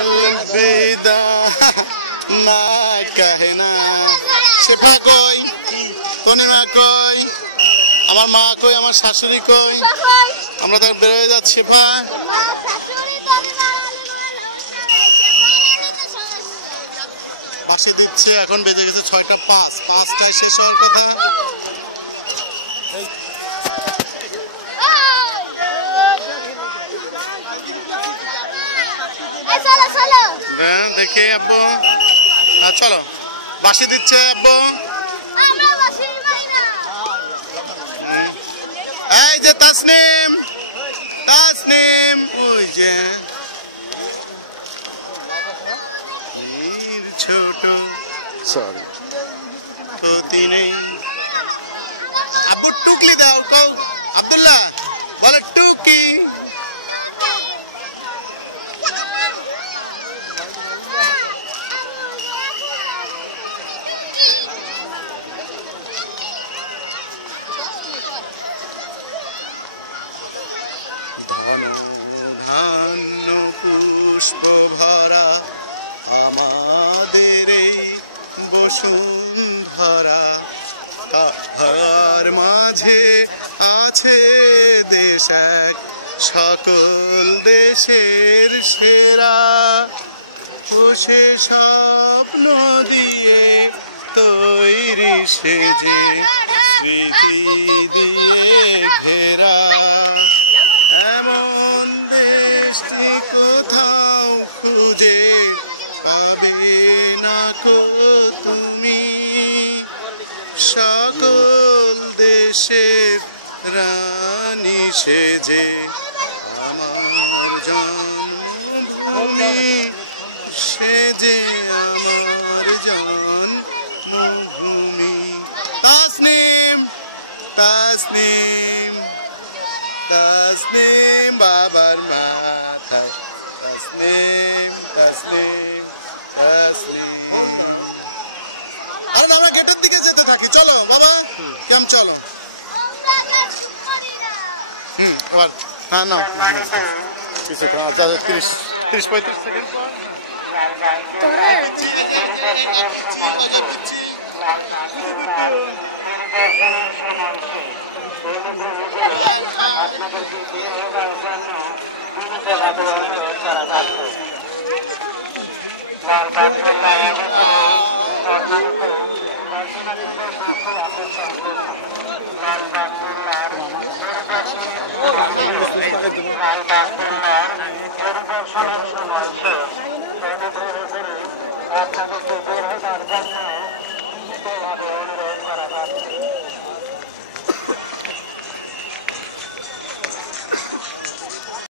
अलविदा ना कहना शेफা কই তনির মা কই আমার মা কই আমার শাশুড়ি কই আমরা তো বের হয়ে যাচ্ছি শেফা বাসি দিচ্ছে এখন বেজে গেছে 6টা 5 5টায় শেষ হওয়ার কথা হ্যাঁ দেখে আব্বু চলো বাসি দিচ্ছে আব্বু এই যে তাসনিম তাসনিম ওই যে ছোট সরি ক্ষতি নেই আব্বু টুকলি দাও কও আব্দুল্লাহ বলে টুকি পুষ্প ভরা আমাদের এই বসুন্ধরা আর মাঝে আছে দেশ এক সকল দেশের সেরা খুশি স্বপ্ন দিয়ে তৈরি সেজে স্মৃতি দিয়ে ঘেরা এমন দেশটি কোথাও খুঁজে পাবে না কো তুমি সকল দেশের রানী সেজে আমার জন্মভূমি সেজে আমার জন্মভূমি তাসনিম তাসনিম তাসনিম বাবার মাথায় তাসনিম তাসনিম তাসনিম আর আমরা গেটের দিকে যেতে থাকি চলো বাবা কেমন চলো আবার হ্যাঁ না কিছু 30-35 সেকেন্ড আপনাদের বের হওয়ার জন্য